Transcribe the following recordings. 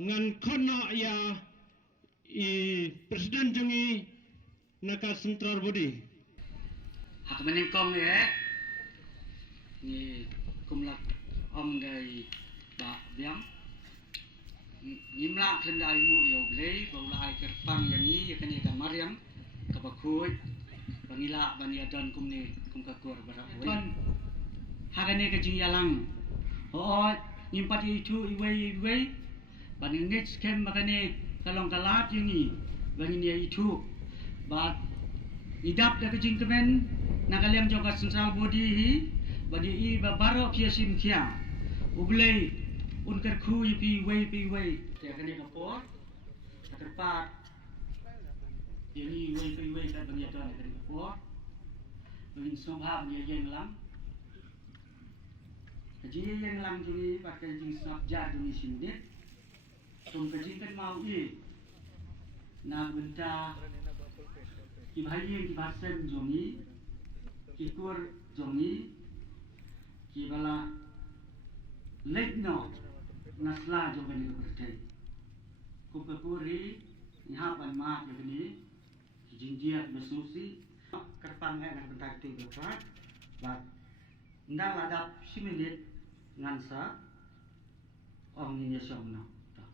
ngan kono ya I presiden jongi naka Central Body. Hak meningkong ya. Ni kumlak om dari Pak Biang. Nyimla kenda ilmu yo blei baula ai kerpang yang ni kan ya Mariam kabakut bangila baniadan kumni kum kakur barak wan. Hakane kajing yalang. Oh nyimpat itu iwei baning net scam makane kalong kalat yang ni bangin dia itu bat idap dah kajing kemen nakaliam jogat Central Body hi badi I babaro kia sim kia ublei unkar khu pi wei dia kene kapor terpat ini wei tak bagi ada kene kapor bangin sobha dia yang lang kaji yang lang juni pakai jing sabja juni simdit tum kaji kan mau I na benta ki bhai ki basen jongi ki kur jongi ki bala lekno nasla jo bani bertai ku puri nyapan ma ke bani ki jinjia mesusi kerpang nak bentak tu berkat bat ndak ada 10 minit ngansa ong ni somno ta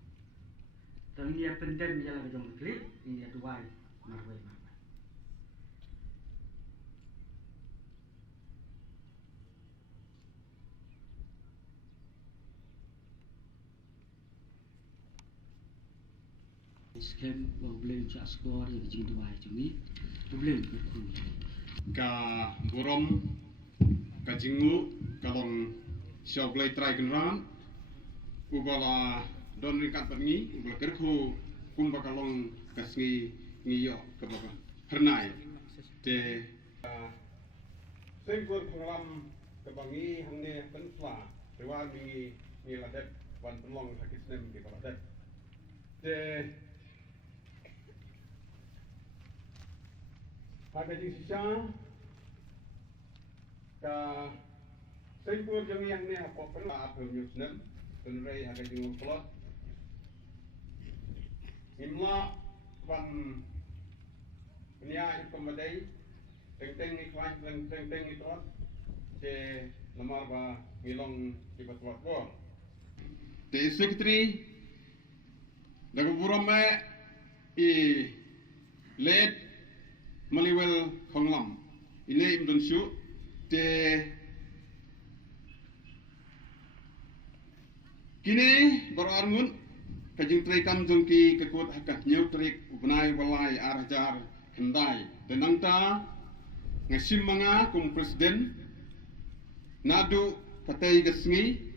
tang ni pendem jalan jong klik ini duai marwai scam boleh cak skor yang jing dua ini boleh berku ka burom ka jingu kalong sioglai trai genran ubala don rikat pengi ubala kerku kum bakalong kasngi ngiyo ka baka hernai te sengkur penglam kebangi hangne pensla rewa mingi ngiladet wan pelong hakisnem ki baladet te Hagajing sisa ka sengkur jeng yang ni apa pernah apa muslim tenrai hagajing plot imla wan punyaikomadai teng iklan teng itrot ce lamar ba ngilong kibat wakor te secretary dagu burome I late maliwel khonglam ile imdon shu te kini barangun kajing trekam jongki kekut hakah nyau trik ubnai walai arjar hendai denangta ngasim manga kum presiden nadu katai gasngi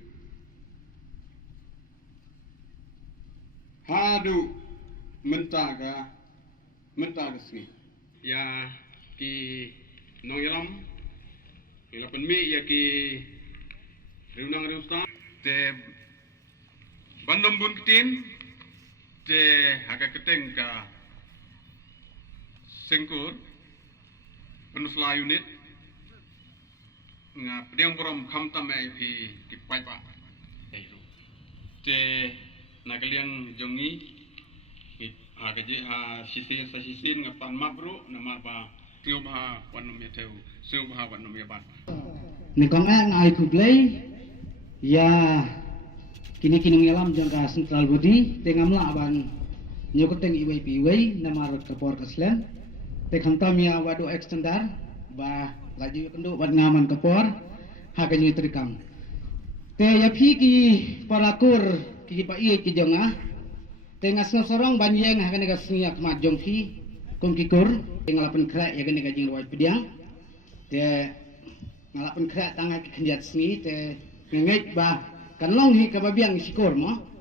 hadu mentaga gasngi ya ki nongilam ilapan mi ya ki reunang reustan te bandom bun ketin te haga keteng ka sengkur penusla unit nga pediang borom khamtam ai phi ki pai pa te nagaliang jongi kaji sisin ngapan mabru namar ba tiubha wanum yateu siubha wanum yabat ni kong ngai kublei ya kini ngelam jangka Central Body tengamla aban nyokoteng iwei piwei namar kapor kaslen te khamtam ya wadu extendar ba laju kendu wan ngaman kapor hakanyu trikam te ya phi ki parakur ki pa i ki jonga tengah sorong banjeng hakan nega sinyak mat jongki kum kikur ngalapan krak ya kan nega jing ruai pediang te ngalapan krak tangga ki kendiat sini te ngengek ba kan long hi ka babiang sikur mo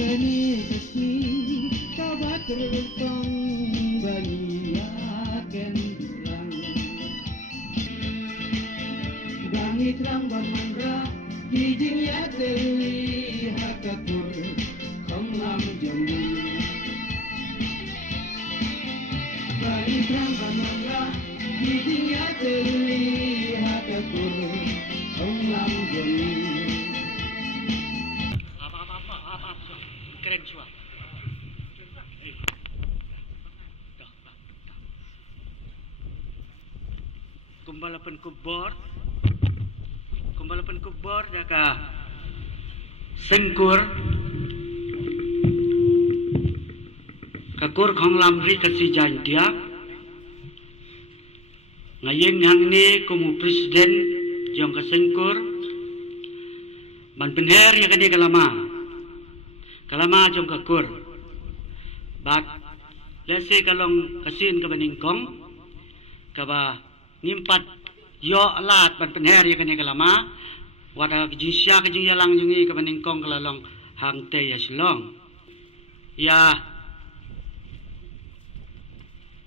Kini kesini kau berterus Palitlang Bamandra, Hijing Yateli Hakatur, Konglam Jami. Palitlang Bamandra, Hijing Yateli Hakatur, Konglam Jami. Keren semua. Kumbalapan kubor jaka sengkur kakur khong lamri kasi jantia ngayen hang ni kumu presiden jong ka sengkur man penher ya kani kalama jong kakur bat lese kalong kasin ka baningkong kaba ngimpat yo lat ban penher ya kani kalama wada jinsya kajing yalang jungi ka baningkong kalalong hang te ya silong ya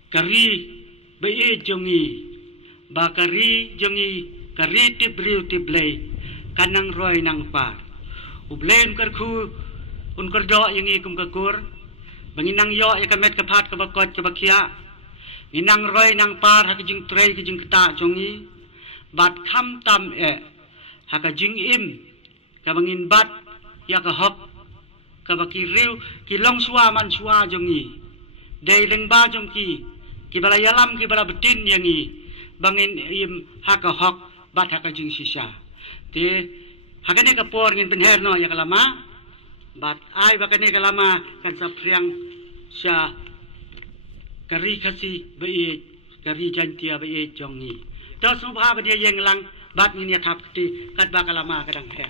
kari bai jongi bakari jongi kari tibriu tiblei kanang roy nang par ublen karku un kerdo yangi kum kakur banginang yo ya kamet kapat kabakot kabakia inang roy nang par hakajing trei kajing kata jongi bat kham tam hakajing im kabangin bat ya kahok kabakiriu kilong suwa man suwa jongi dai lengba jongki kibala yalam kibala betin yangi bangin im hakahok bat hakajing sisa te hakane kapor ngin penher no ya kalama bat ai bakane kalama kan sapriang sya kari kasi bai kari jantia bai jongi to subha badia yang lang bat ngin ya thap ti kat bakalama kadang he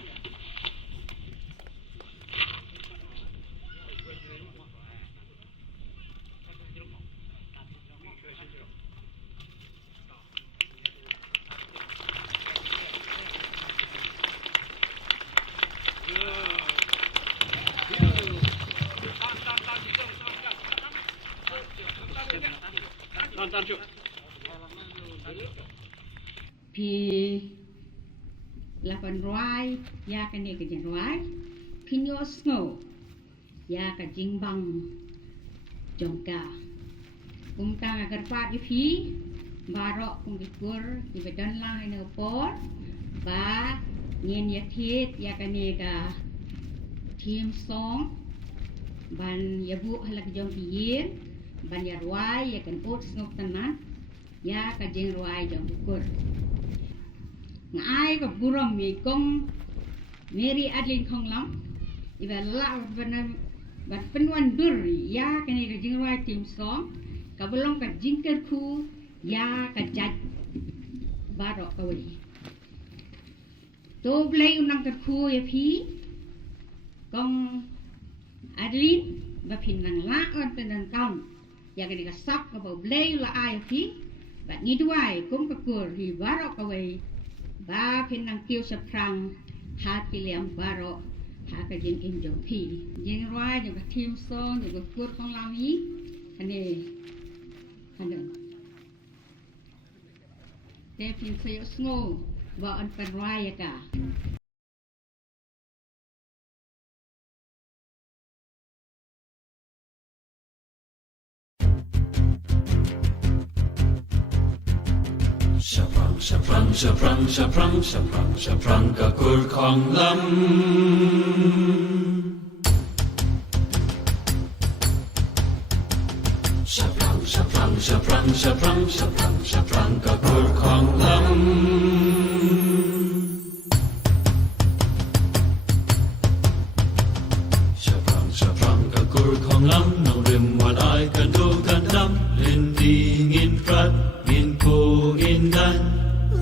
Pi 800 ya kan ni kerja ruai pinyo snow ya ka jingbang jongka kumta agar pat pi barok kum dikur di badan lang ina por ba ngin ya thit ya kan ni ka team song ban ya bu halak jong yin ban ya ruai ya kan ot snow tanan ya ka jing ruai jong dikur ngai ka buram mi kong Mary Adlin Khong Lam iba la ban penwan dur ya kani ka jing ruai tim song ka belong ka jingker khu ya ka jat barok ka wi to play unang ka khu ya phi kong Adlin ba phin nang la on penan kaum ya kani ka sak ka ba play la ai phi ba ni duai kum ka kur ri barok ka wi ba phin nang kiu sa prang ha ki liam baro ha ka jing in jong phi jing roi jong ka team song jong ka kur khong lam yi kane te phin se snow ba an pan roi ka Shaprang, shaprang, shaprang, shaprang, shaprang kakur khong lam. Shaprang, shaprang, shaprang, shaprang, shaprang, shaprang kakur khong lam. Shaprang, shaprang kakur khong lam, nong rim wat ai kan du kan dam, lin di ngin prat, ngin ko ngin dan.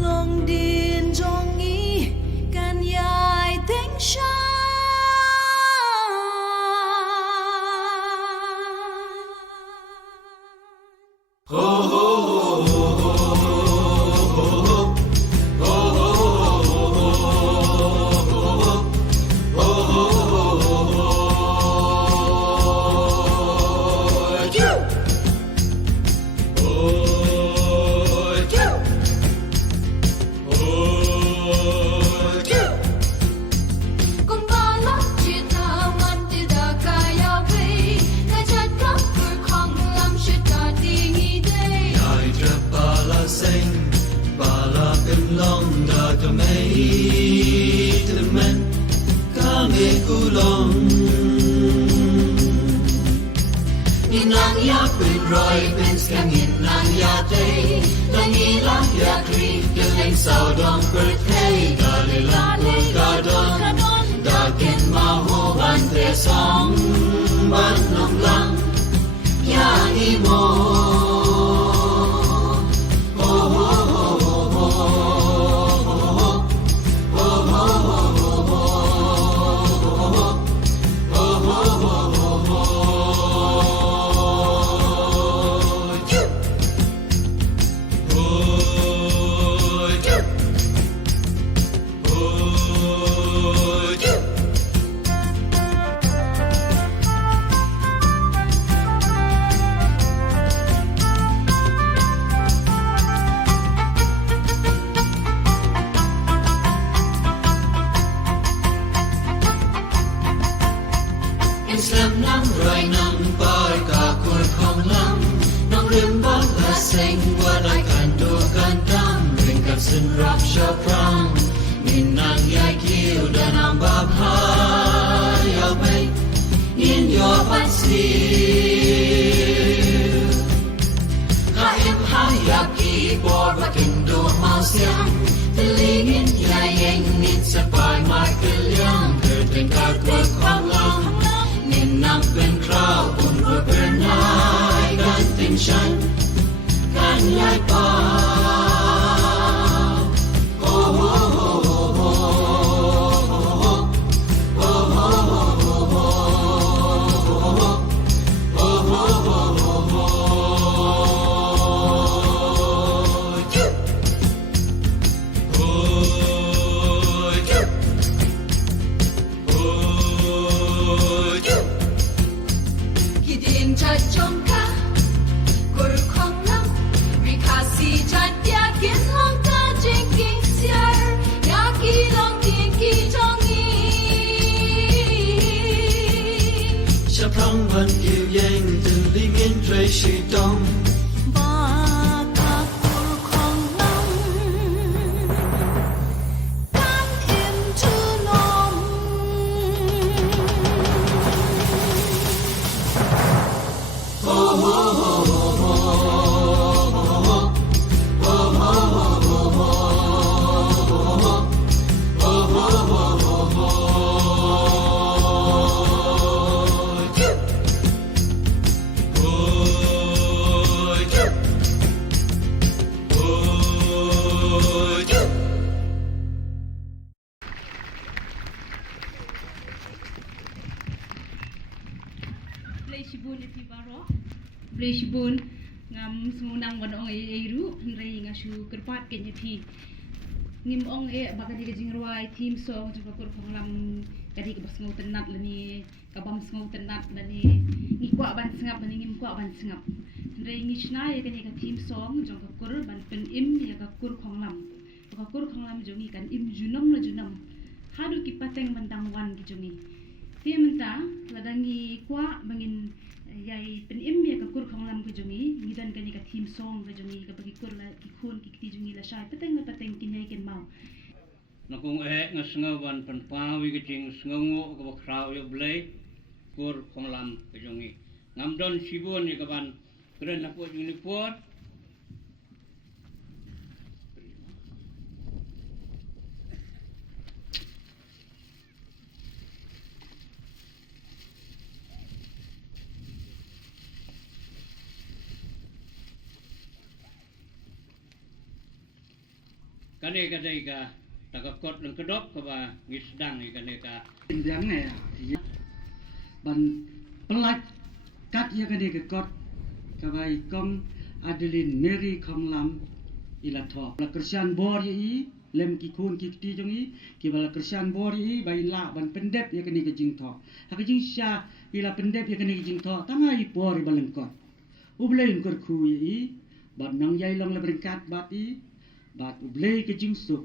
Long din trong ý can dài tiếng xa Ho ho ho ho Inang ya pin roi pin skangin nang ya day Langi lang ya kri Geleng sao dong berkay Galilang gadon Dakin mahu bante song Ban nong lang Ya imo Islam nang roi nang bar ka kur khong lam nang rim bang la sing what I can do kan dam ring ka sin rap sha prang min nang yai kiu dan am bab ha ya mai in your but see ka em ha ya ki bor ba kin do mau siang telingin ya yang nit sa pai mai kelyang kerten ka kur khong lam Nang pen crowd pun bernai ganting shan kan yai pa She don't Bleshbun ngam semunang wadong eru hendrai ngasu kerpat kenyati ngim ong bakadi ke jingruai team song juga kur penglam kadi ke basngau tenat lani kabam sngau tenat lani ngikwa ban sengap lani ngim kwa ban sengap hendrai ngishna ya kani ke team song jong kur ban pen im ya ka kur khonglam jongi kan im junam la junam hadu ki pateng bantang wan ki jongi dia menta ladangi kwa bangin yai pen im ya ka kur khonglam ki jongi ngidan kani ka team song ka jongi ka bagi kur la ki khun ki ti jongi la shai pateng kinyai ken mau nakung ngasngawan pen pawi ke jing sngongo ka bakrau yo blai kur khonglam ke jongi ngamdon sibun ni kaban keren apo jing pot kane kadai ka takakot ng kedok ka ba ngisdang ni kane ka yang ne ban pelat kat ya kane ke kot ka bai kong Adeline Mary Khonglam ila tho la Christian bor yi lem ki kun ki ti jong yi ki bala Christian bor yi bai la ban pendep ya kane ke jing tho ha ke jing sha ila pendep ya kane ke jing tho tangai por balang kot ublein kor khu yi ban nang yai long la berkat bat yi bat ublei ke jing suk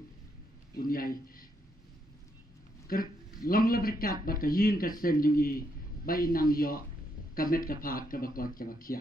unyai ker long la berkat bat ka yin ka sen jung yi bai nang yo kamet ka phat ka bakot ka bakia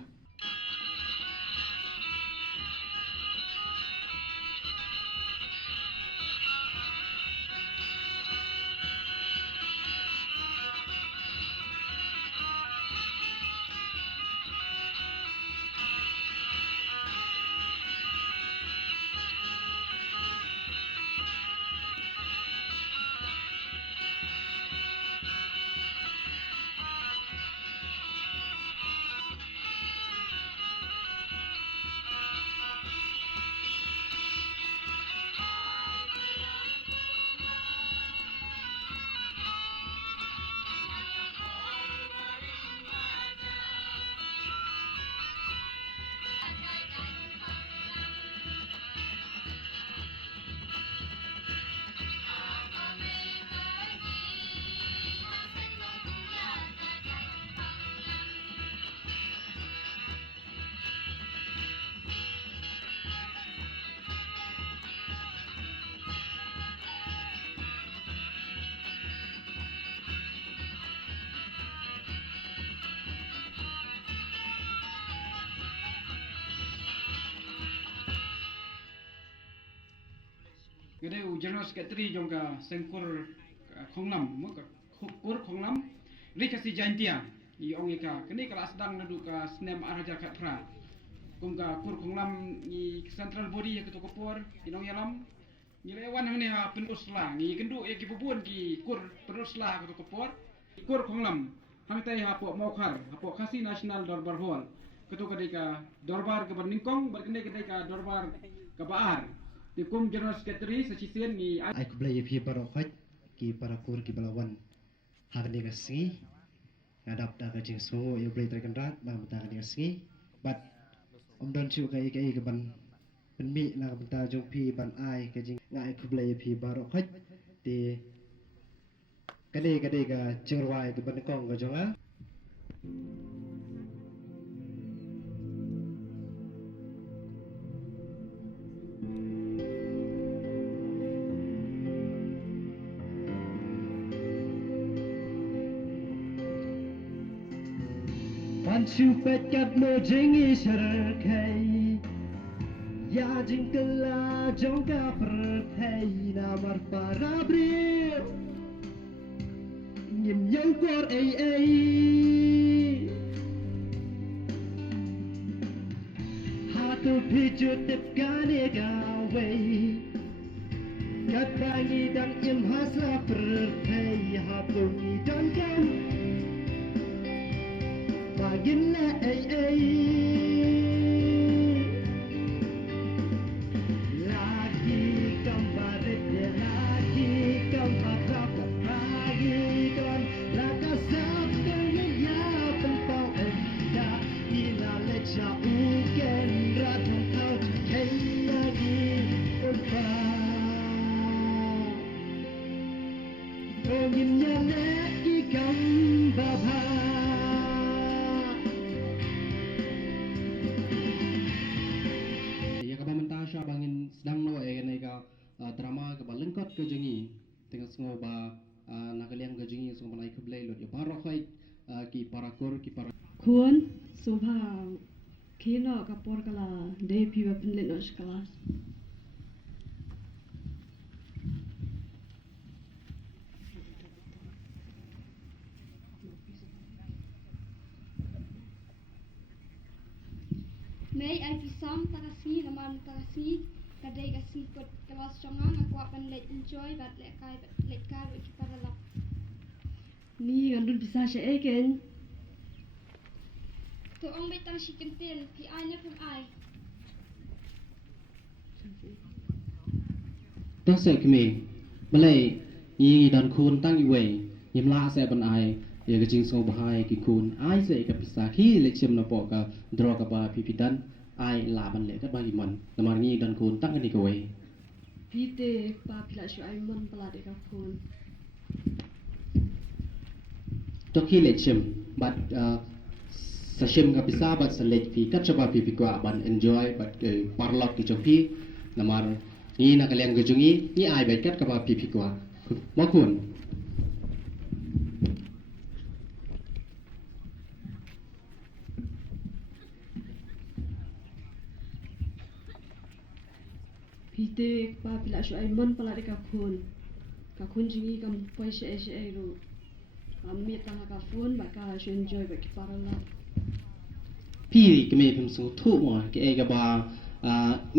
Gede General Secretary jongka sengkur Khonglam mo kur Khonglam rikasi jantia I ong ika kini kala sedang nadu ka snem araja khatra kumka kur Khonglam I central body ya ketua kopor inong yalam ngilewan hang ne ha penusla ngi kendu ya ki bubun ki kur penusla ketua kopor kur Khonglam hang tai ha po mokhar ha po khasi national dorbar hall ketua kadika dorbar ke Ningkong berkene kadika dorbar ke Baar Tikum General Secretary sesisian ni ai ku blai phi parok khaj ki parakur ki balawan hagni gasngi ngadap da ka jing so yo blai trekan rat bang bata ka gasngi but don chu kai kai ka ban mi na ka bata jong phi ban ai ka jing ngai ku blai phi parok khaj ti kade ka chingwai ka ban kong ka jong a Chupet kat mo jingi sharkai ya jingkala jongka perthai namar para bril nyim yang kor ai hatu piju tip kane gawe kat bangi dang im hasla perthai hatu ni dan kan Gina lagi gambarit lagi gambar lagi kan lakasap dengan ya pempau enda ila lecha uken ratang kau lagi umpa Ongimnya lagi gambar bangin sedang no nai ka drama ka balengkot ke jengi tengah sengo ba nakaliang ke jengi sengo nai kublai lot ya parok khai ki parakur ki para kun subha kino ka por kala de piwa pinlet no kelas May ay pisam takasi naman takasi kadai kasi kot kelas jongang aku akan let enjoy bat let kai para lap ni ngandun bisa saya ken tu ong betang si kentil pi anya pun ai ta se kme malai yi dan khun tang i wei yim la se ban ai ya ke jing so bahai ki kun ai se ka pisa khi le chem na po ka draw ka ba pi dan ai la ban le ka ba man namar ngi dan kun tang ni ka wei pite pa pila shu ai mon pala de ka kun to khi le chem but sa chem ka pisa but sa le pi ka chaba pi kwa ban enjoy but parlok ki chopi namar ni na ka leng ge jungi ni ai bai kat ka ba pi kwa mo kun pite pa pila shu ai mon pala de ka kun jingi kam poi she ru amit tang ka phun ba ka shu enjoy ba ki para la pi ke me phim su thu mo ke e ga ba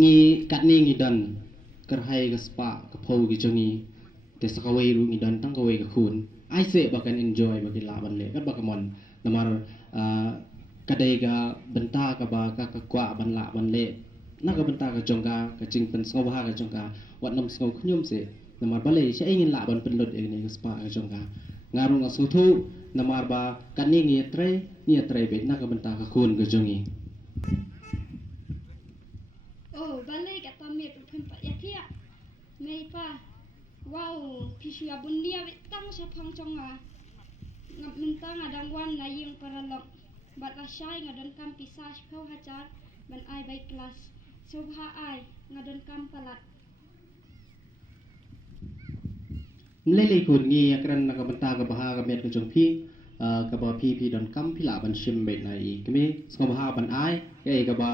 ngi kat ni ngi dan kar hai ga spa ka phau gi jongi te sa ka wei ru ngi dan tang ka wei ka khun ai se ba kan enjoy ba ki la ban le ka ba ka mon namar ka dei ga benta ka ba ka kwa ban la ban le na ka benta ka jongka ka jing pen so ba ka jongka wat nam so khnyum se namar ba le se ai ngin la ban pen lot e ni ka spa ka jongka ngarung ka su thu namar ba kan ni ngi tre be na ka benta ka khun ka jongi oh balai kata me pun pa ya tia me pa wow pisu abun dia betang sa phang chonga ngap mentang adang wan na yung para lok bat asai ngadon kam pisah phau hajar ban ai bai kelas subha ai ngadon kam palat lele kun ngi akran na ka benta ka baha ka met ka jong pi ka ba pi don kam pila ban shim be nai keme sko baha ban ai ke ka ba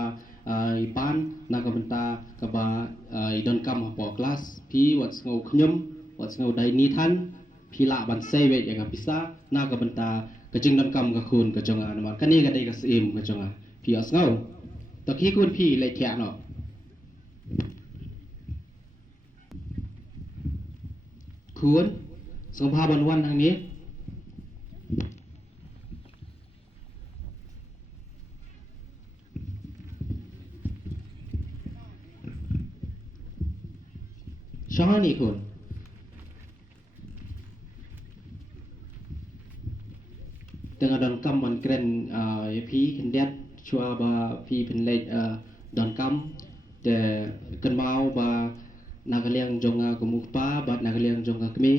ban na ka benta ka ba don kam po kelas pi wat ngau khnyum wat ngau dai ni than pi la ban se we ya ka pisa na ka benta ka jing don kam ka khun ka jonga na ma ka ni ka dai ka sim ka jonga pi as ngau to ki kun pi le thya no kun song pha ban wanทางนี้ช่องนี้คุณdengan don kam man kren pi kendet chua ba pi pen le don kam de kan mau ba nagaliang jonga kumukpa ba nagaliang jonga kme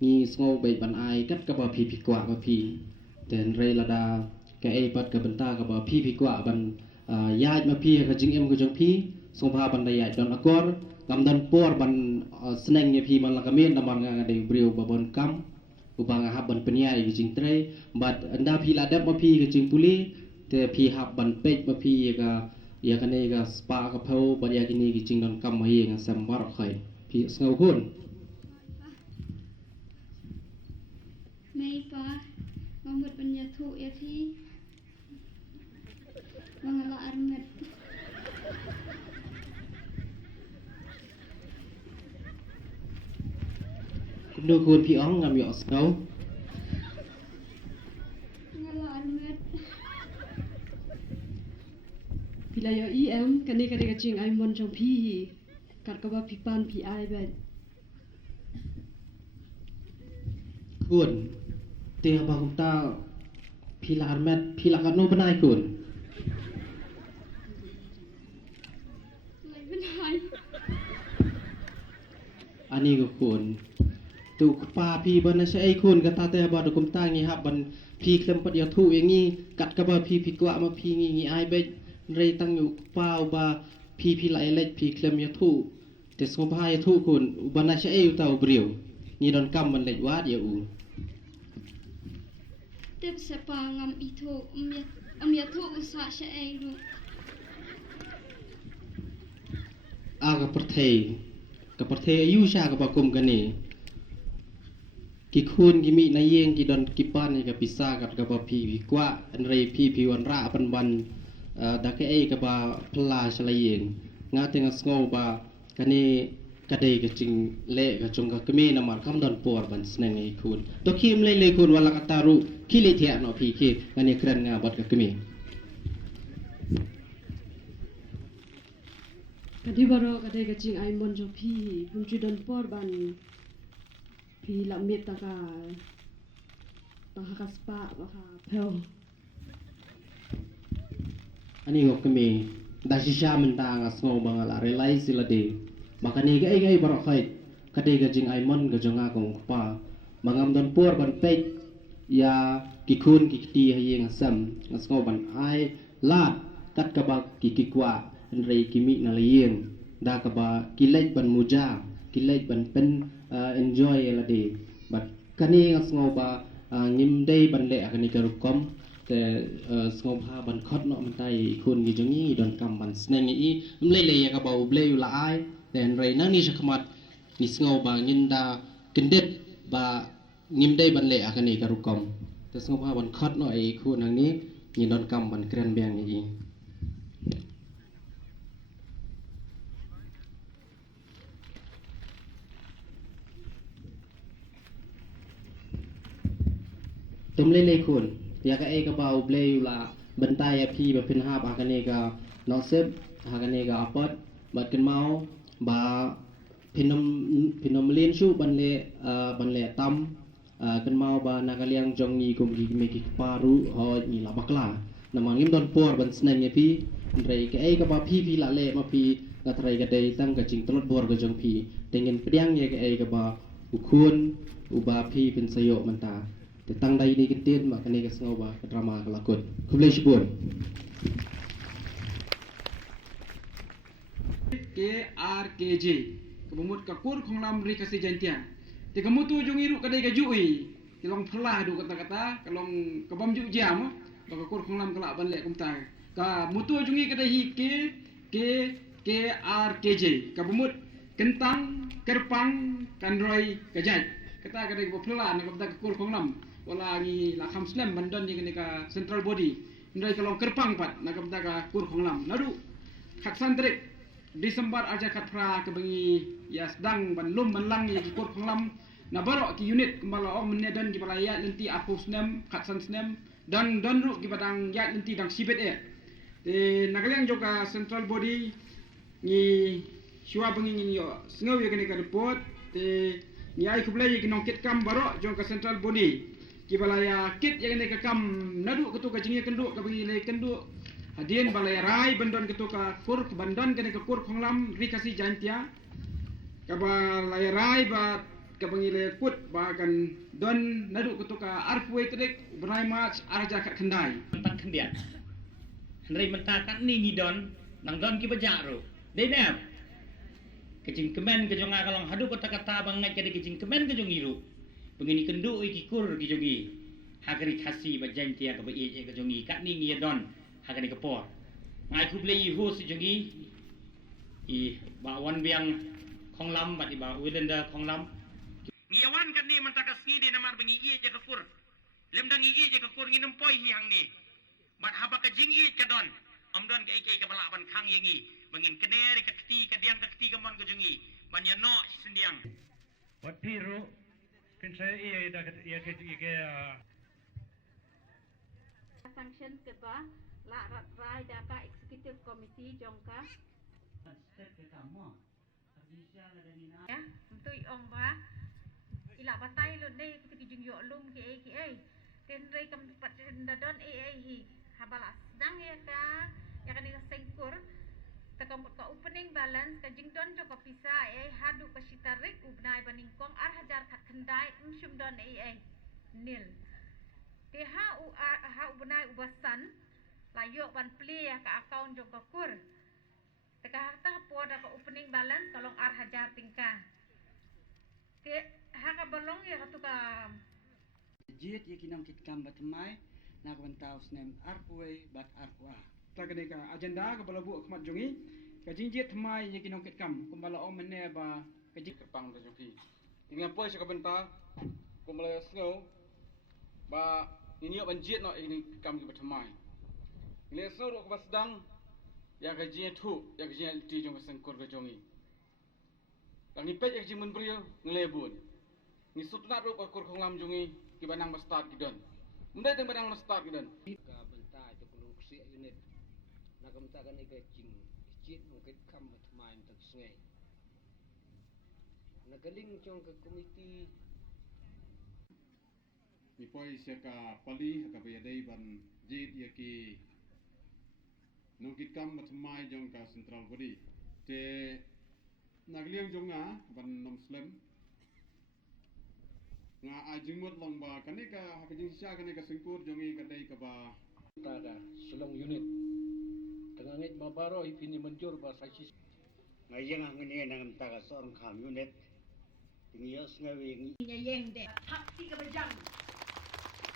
ni sngo be ban ai kat ka ba pi pi kwa ba pi den re la da ka e pat ka benta ka ba pi pi kwa ban yaaj ma pi ka jing em ko jong pi song pha ban da yaaj don akor kam dan por ban seneng ye pi man la kamen da man nga de brio ba bon kam ubang hab ban penyai ki jing tre bat anda pi la dap ma pi ki jing puli te pi hab ban pej ma pi ka ya ka ne ka spa ka phau ba ya ki ni ki jing don kam ma ye nga sam bar khai pi sngo kun Mei pa mamut penyatu ya thi mangala armet cũng đưa khuôn phi óng ngam yọ snow mangala armet Pila yo em kani kani ka ching ai mon jong pi kar ka ba pi pan pi ai ba khuôn tia ba chúng ta phi là armet phi là no benai khuôn lai benai ani ko khuôn tu pa pi ban na sai khuôn ka ta te ba do kum ta ngi hab ban pi klem pat ya thu yang ngi kat ka ba pi pi kwa ma pi ngi ai be rei tang yu pa ba pi lai lech pi klem ya thu te so ba ya thu khuôn ban na sai u ta brio ni don kam ban lech wa ya u tep sepa ngam itu ya thu usa sha ai ru aga perthe ayu sha ka ba kum ka ni ki khun ki mi na yeng ki don ki pan ni ka pisa kat ka ba pi kwa an rei pi wan ra pan ban da ke ai ka ba pla shala yeng nga te nga sngo ba ka ni ka dei ka ching le ka chung ka kme na mar kam don por ban sneng ai khun to kim le khun wala ka taru ki le thia no pi ki nga ni kran nga bat ka kme kadi baro kadi ka ching ai mon jong pi pum chu don por ban pi la met ta ka spa ba ka pheo ani ho kme da shisha men ta nga sngo ba nga la relai sila de makani ga ai baro khai kadi ka jing ai mon ga jonga kong pa mangam don por ban pe ya ki khun ki ti ha yeng sam nga sngo ban ai lat kat ka ba ki kwa rei ki mi na lien da ka ba ki lech ban muja ki lech ban pen enjoy la de but kani nga sngo ba ngim dei ban le kani ka rukom te sngo pha ban khot no man tai khun gi jongi don kam ban sneng i le le ya ka ba ble la ai ten rei na ni shakmat ni sngo ba ngin da kendet ba ngim dei ban le kani ka rukom te sngo pha ban khot no ai khun hang ni ni don kam ban kren beng i tum le khun ya ka e ka ba u ble yu la bentai ya phi ba phin ha ba ka ne ka no sep ha ka ne ka apat bat kan mau ba phinom lien shu ban le tam kan mau ba na ka liang jong ni kum gi me ki paru ho ni la bakla na ma ngim don por ban sneng ya phi rei ka e ka ba phi la le ma phi ka trai ka dei tang ka ching tlot bor ka jong phi tengen pediang ya ka e ka ba u khun u ba phi pin sayo man ta te tang dai ni kitin ma kani ka sngo ba ka drama ka lakut kuble shibun KRKJ kebumut ka kur khong lam ri kasi jantia te kamutu jong iru kadai ka jui kilong phla du kata-kata kalong kabam ju jam ba ka kur khong lam kala ban le kum ta ka mutu jungi kada hi KRKJ ka bumut kentang kerpang kanroi kajat kata kada ko phla na ka kur khonglam wala ngi la kham slam bandon ni ka central body ndai ka long kerpang pat na ka kur khonglam nadu khaksan trik Disember aja katra ke bengi ya sedang ban lum ban lang ya ki kur khonglam na barok ki unit kembala om menedan ki balaya nanti apu snem khaksan snem dan ru ki badang ya nanti dang sibet nagalang juga central body ni shua bengi ni yo sngau ya ka report ni ai kublai ki nongkit kam barok jong ka central body ki balaya kit ya ka kam nadu ketu ka jingi kendu ka bengi le kendu hadien balaya rai bandon ketu ka kur bandon ka kur khonglam rikasi jantia ka balaya rai ba ka bengi le kut ba kan don nadu ketu ka arfwe trik brai march arja ka khandai tang khendian Henry mentakan ni don nang don ki bajak ro dei nap kejing kemen ke jonga kalong hadu kata-kata bangai kade kejing kemen ke jongiru begini kendu iki kur ki jongi hakari khasi ba jantia ka ba ye ke jongi kat ni ngi don hakari ke por ngai ku blei ho si jongi i ba wan biang khonglam ba di ba wilenda khonglam ngiawan kan ni mentakas ngi de namar bengi ye je ke kur lem dang ye je ke kur ngi nempoi hi hang ni bat haba ka jingi ka don amdon ka ikai ka bala ban khang yengi bangin keneri ka kti ka diang ka kti ka mon ka jungi ban ya no sindiang wat piro pinsa iya da iya ke sanction ke ba la rai da ka executive committee jongka step ke kamu artisya la danina ya untuk ong ba ila batai lu nei ki jung yo lum ki ten rei kam pat da don hi habala sedang ya ka ya kan ni sengkur takam ka opening balance ka jingdon jo ka pisa hadu ka sitarik ubnai baningkong ar hajar khat khandai sum don nil te ha ubnai ubasan layo ban pli ya ka account jo ka kur teka harta poda ka opening balance kalong ar hajar tingka te ha ka balong ya ka tu ka jit ye kinong kitkam batmai nak bentau snem arpwe bat arpwa ta kene ka agenda ka balabu khmat jungi ka jingjit thmai ye kinong kitkam kumbala om mene ba ka jik Kepang da joki inga poi sa kabenta kumala snow ba ini ban jit no ini kam ki batmai ile snow ro ka sedang ya ka jit thu ya ka jit ti jong sengkur ka jongi lang ni pej ek jimun brio nglebun ni sutnat ro ka kur khonglam jongi ki banang ba start ki don mundai teng banang ba start ki don ka benta to kulung ksi unit na kamta kan ika jing jit mungkin kam main tak sungai nagaling chong ka committee ni poi se ka pali ka ba dei ban jit ya ki nungkit kam matmai jong ka central body te nagliang jonga ban nom slam nga ajingmot long ba kanika hakajing sya kanika singkur jongi kadai ka ba tada selong unit tengangit mabaro ipini menjur ba saksi ngayang ngene nang taga sorong kham unit tingios ngawi nyayeng de hak ti ka bajang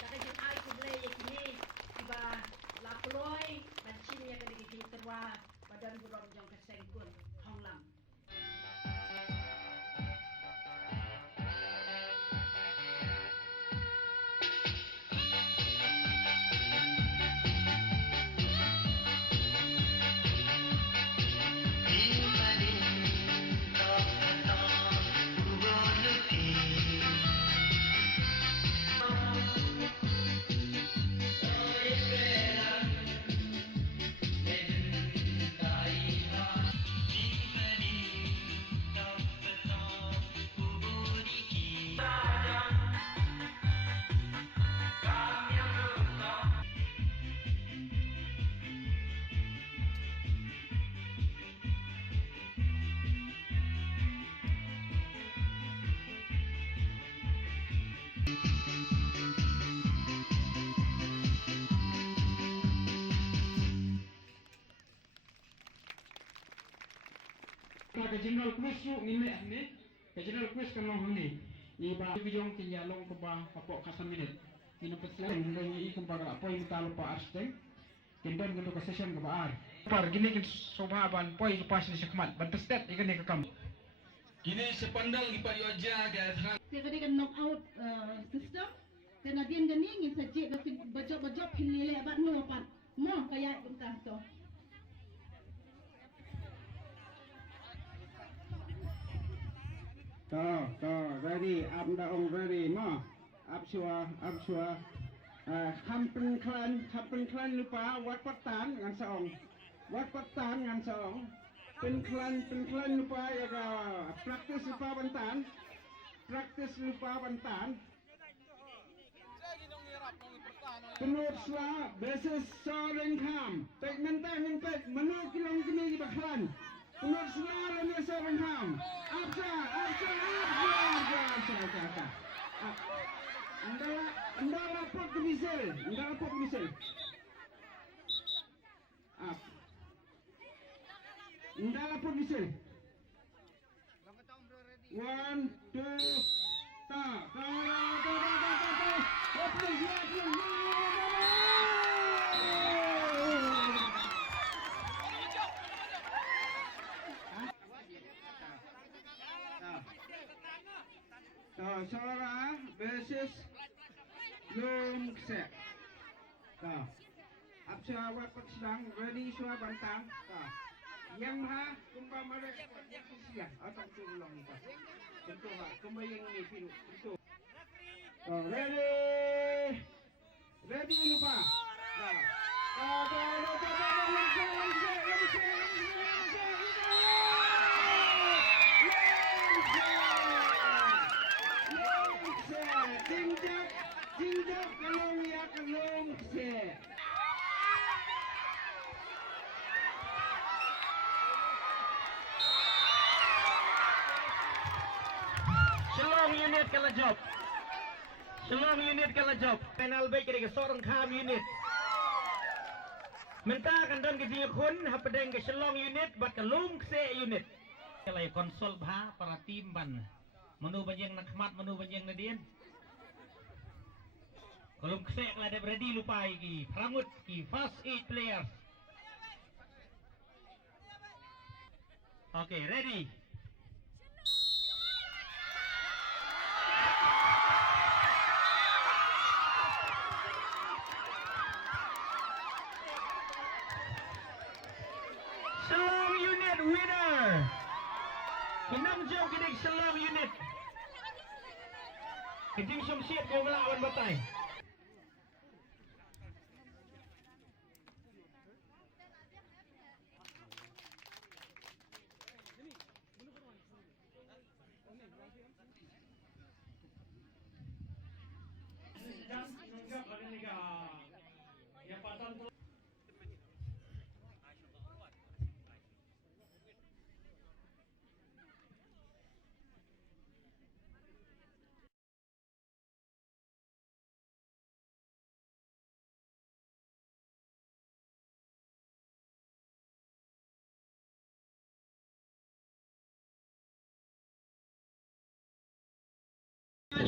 kada jin ai ku ble ye kini tiba la ploy ban chin ya kada ki terwa badan burong jong ka sengkun honglam ka general quiz yu ngine ni ka general quiz kan long ni ni ba bijong ki ya long ko ba kapok kasan minute ni no peslen ngai i kan ba poi ta lo pa arsteng Kindon gitu ke session ke baar. Par gini kin soba ban poi pas ni sekmat. Ban testet ikan ni ke kam. Kini sepandang ipa yo aja ga than. Dia kena knock out system. Kena dia gani ngin sajik bajok pilih abat no pat. Mo kaya tentang tu. Ready, up daong ready, ma. Up sure. Kampen klan lupa wat patan ngan saong. Wat patan ngan saong. Pen klan lupa ya ga practice lupa bantan. Penut sla beses soren kam. Tek mentang pek menuk kilong kini baklan. Penut sla rene soren kam. Absa. Andala pot misel. Up. Andala pot misel. 1, 2, ta. Sora versus Lum Ksek. Absa wapak sedang ready suara bantang. Yang ha kumba mare yang siang atau tu ulang ni. Tentu kumba yang ni piru. Tentu. Ready lupa. Tinjak kalong ya kalong se. Shalom unit kala job. Penal baik ke seorang kam unit. Minta kandan ke dia kun hapadeng ke Shalom unit bat ke lum se unit. Kalau konsol bah para tim ban. Menu banjeng nak khmat menu banjeng nadien. Kalau ksek lah ada ready lupa lagi. Pramut ki first 8 players. Okay, ready. Shalom unit winner. Kinang jauh kidik Shalom unit. Kejing somsiat kau melawan batai.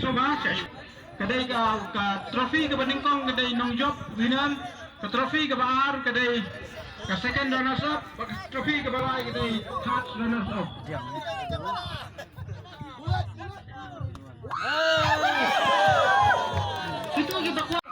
Coba kedai ka trofi ke Beningkong kedai nong job winan ke trofi ke Baar kedai ke second runners up trofi ke Balai kedai third runners up. Itu kita kuat.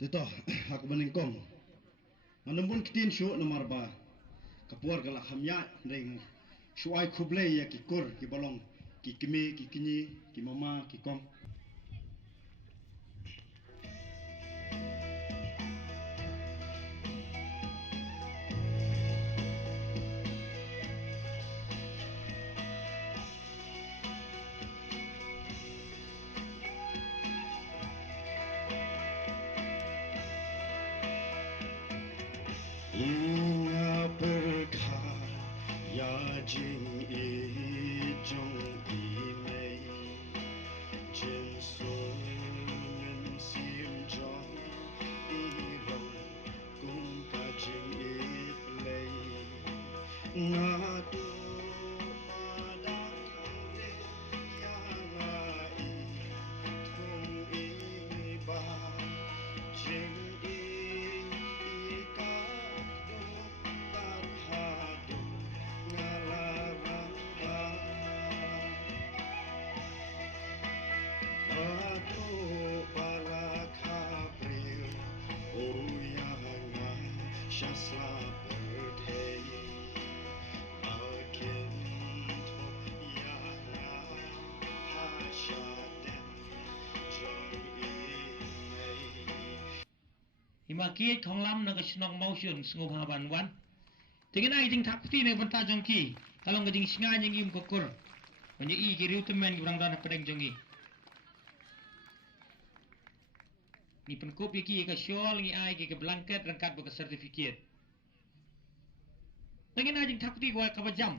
Tito, aku Beningkong. Namun kitin show nomor 4. Kapuar galak hamya ring shuai kublai ya kikur ki balong ki kime ki kini ki mama ki kong. Inga berkaya jing ijong imei jin sungen sim jong irong kung ka jing iplei ngadu pada kale yang ai thung iba jing ika do tat hadu ngalarang Atu para kapril uyanga shasla birthday akin to yana hashaden joy Himakiat ของลำนักชนกเมาชนสงบหาบันวันถึงนั้นจึงทักที่ในบรรดาจงกีถ้าลงก็จึงสง่ายยังยิ้มกุกร์วันนี้อีกิริวตเมนกับรังดานประเด็นจงกีนี่เป็นkopi ki ke shawl ngi ai ki ke blanket rangkat buka sertifikat. Tengin ajing takti ko ka bajam.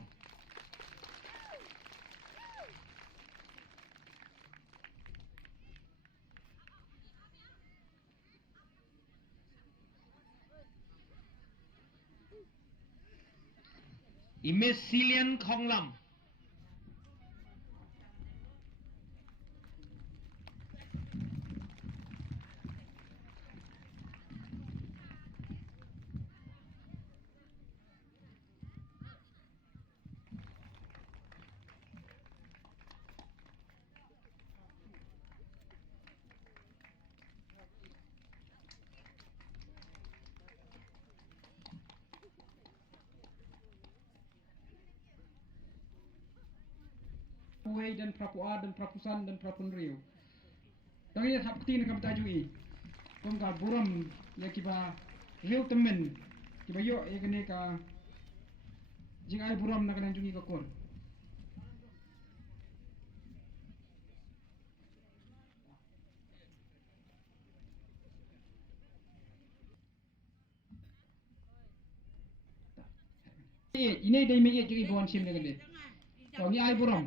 Image Silian Khong Lam. Puai dan Prapua dan Prapusan dan Prapunriu. Tang ia thap tin kam tajui. Kom ka buram ya kiba riu temen. Kiba yo ya kene ka jing ai buram na kana jungi ka kor. Ini dai me ye jigi bon sim dengan dia. Kau ni ai buram.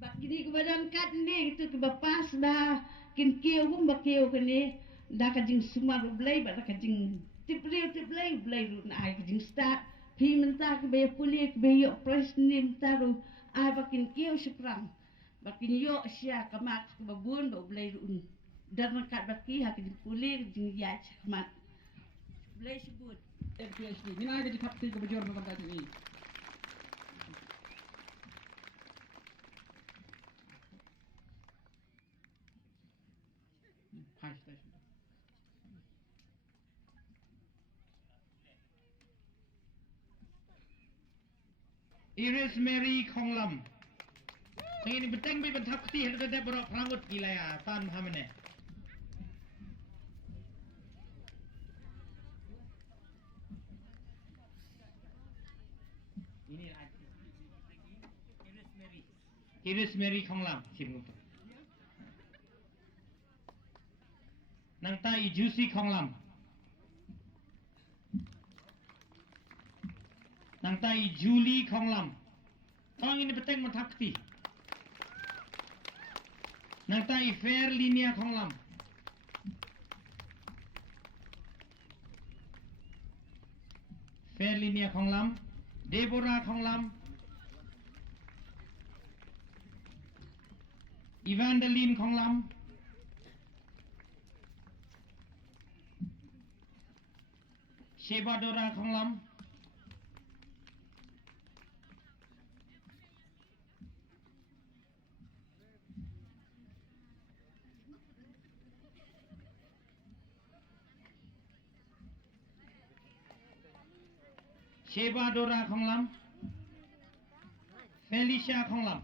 Bak gini ke badan kat ni itu ke bapas dah kin kieu pun bak kieu ke ni dah kajing semua belai bak kajing tip belai ru na ai kajing start pi mentah ke bayar pulih ke bayar press ni mentah ru ai bak kin kieu sekrang bak kin yo sia kamak ke babun bak belai ru dan kat bak ki ha kajing pulih kajing ya kamak belai sebut PhD ni ai kajing thap ti ke bajor makam tajui. High station. Iris Mary Khong Lam. Ini beteng bi bentak ti hendak ada berok rambut gila ya tan hamene. Ini Iris Mary Khong Lam sim ngumpul. Nang tai Juicy Khong Lam. Nang tai Julie Khong Lam. Tong ini beteng mentakti. Nang tai Fair Linia Khong Lam. Fair Linia Khong Lam. Deborah Khong Lam. Evangeline Khong Lam. Shebadora Khong Lam. Shebadora Khong Lam. Felicia Khong Lam.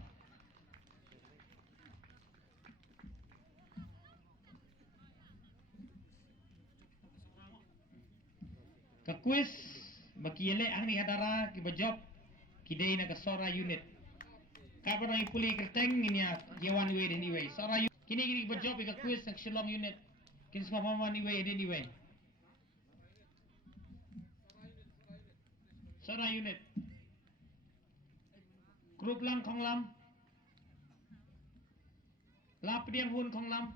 Ka quiz bakiyele ang ni hadara ki bajob kidei na ka sora unit ka parang ipuli kerteng niya yewan way anyway sora kini bajob ka quiz ng shilong unit kin sa pamaman anyway sora unit group lang Khong Lam la pediang hun Khong Lam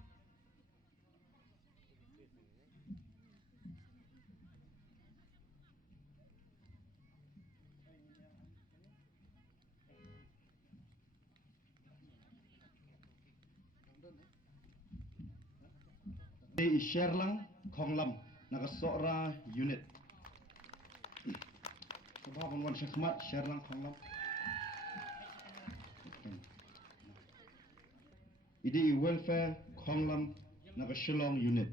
Di Sherlang Khonglam Nagasora unit. Subhaban wan Shekhmat Sherlang Khonglam. Idi welfare Khonglam Nagashalong unit.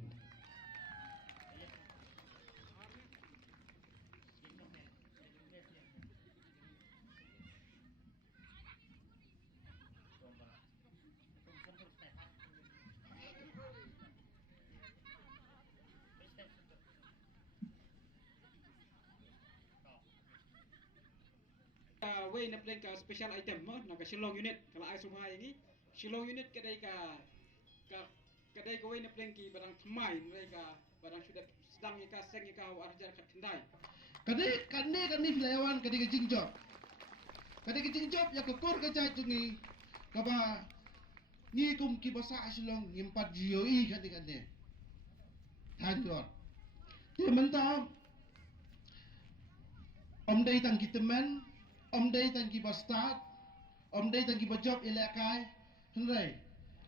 Way na play ka special item mo naga Shillong unit kalau ai subha ini Shillong unit kedai ka kedai way na play ki barang thamai mereka barang sudah sedang ika seng ika arjar kat tendai Kadai flayawan kadai ke jingjob. Kadai ke jingjob ya kekor ke cai tungi. Kaba ni kum ki basa Shillong ngimpat GOE kadai. Hanjor. Dia mentah Om dai tang kita men, om dai tang kita start, om dai tang kita job ilakai, henry.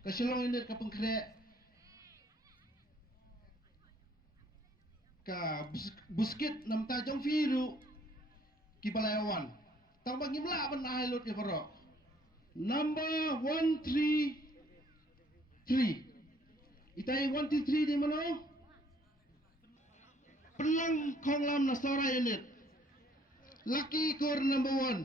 Keselong ini ke pengkrek, ke buskit nam tajong firu, kibalayawan. Tang bagi melak benar lut ya bro. Number 133. Itai 133 di mana? Pelang Khonglam Nasara unit. Lucky core number 1.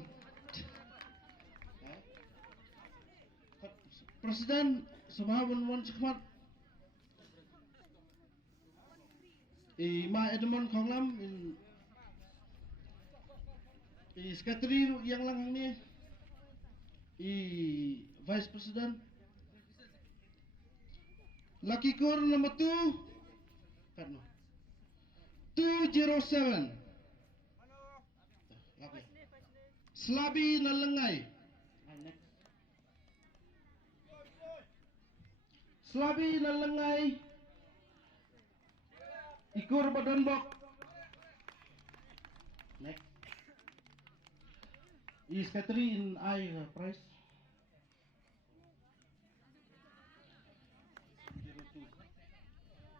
Presiden Subhaban wan Shekhmat. Ma Edmond Khonglam secretary yang langang ni. Vice President. Lucky core number 2. 207. Slabi Nalengai. Slabi Nalengai. Ikur Badanbok. Next. Is secretary in I price.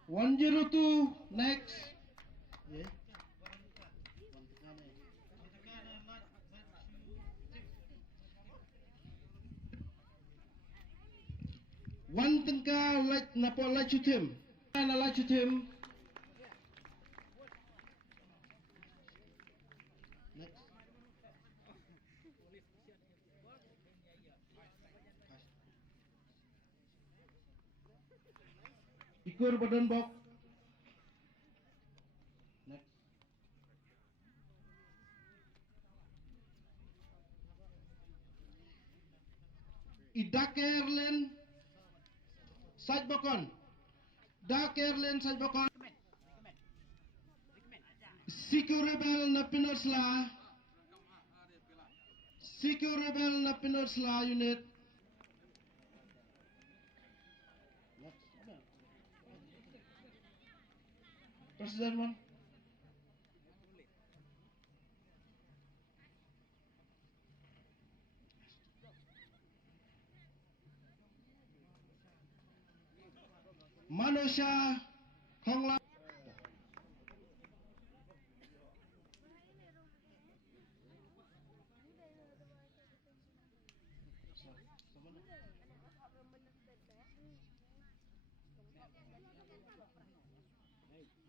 102. Next. Yeah. One tengka like napa like chutim, na like chutim. Next. Ikur badan bok. Next. Idakerlen. Side Bokon, Dakerlen Side Bokon, Securable na Pinorsla, Securable na Pinorsla unit. President man. Manusia Khonglam.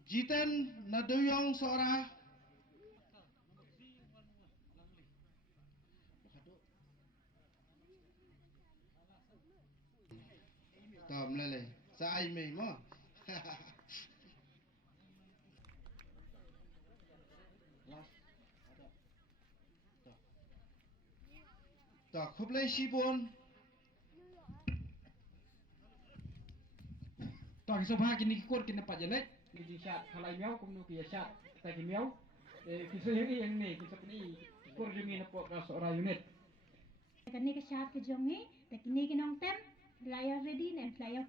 Jiten Naduyong Sora. Tom lele. Sai mày mo. Tak khub lay sibon. Tak kisah kini kur kena pak jelek, kini syat halai miau kumnu kia syat kita miau. Kisah yang ni kisah ni kur jumi napok seorang unit. Kini kesyat ke jongi, tak kini kenong tem, flyer ready dan flyer.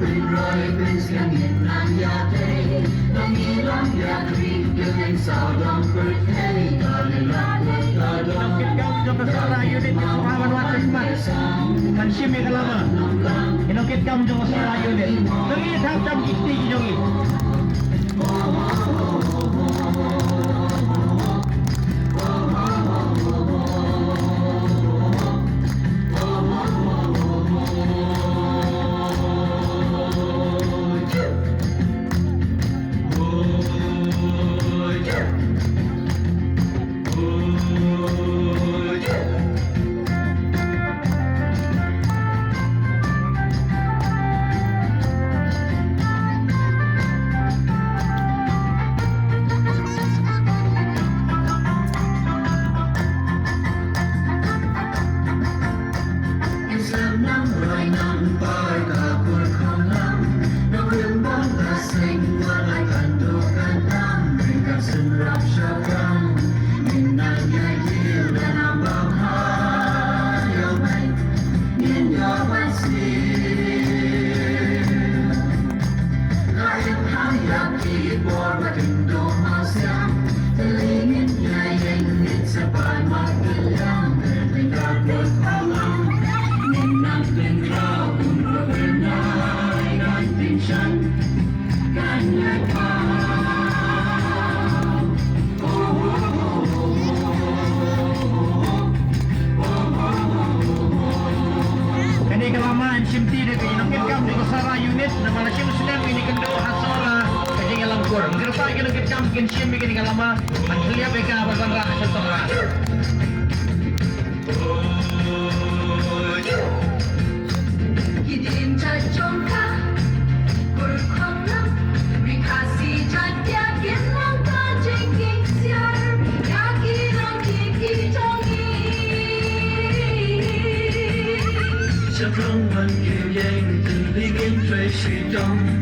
bên rồi bên sang hiện nam ya thế đang nghĩ lắm ya đi đường anh sao đông bớt thế ta lên lạc ta đông Jom kesara unit Muhammad Wasman Kanshim yang lama Inokit kam jom kesara unit Tengi tam ikti jongi Hãy subscribe cho kênh Ghiền Mì Gõ để không bỏ lỡ những video hấp dẫn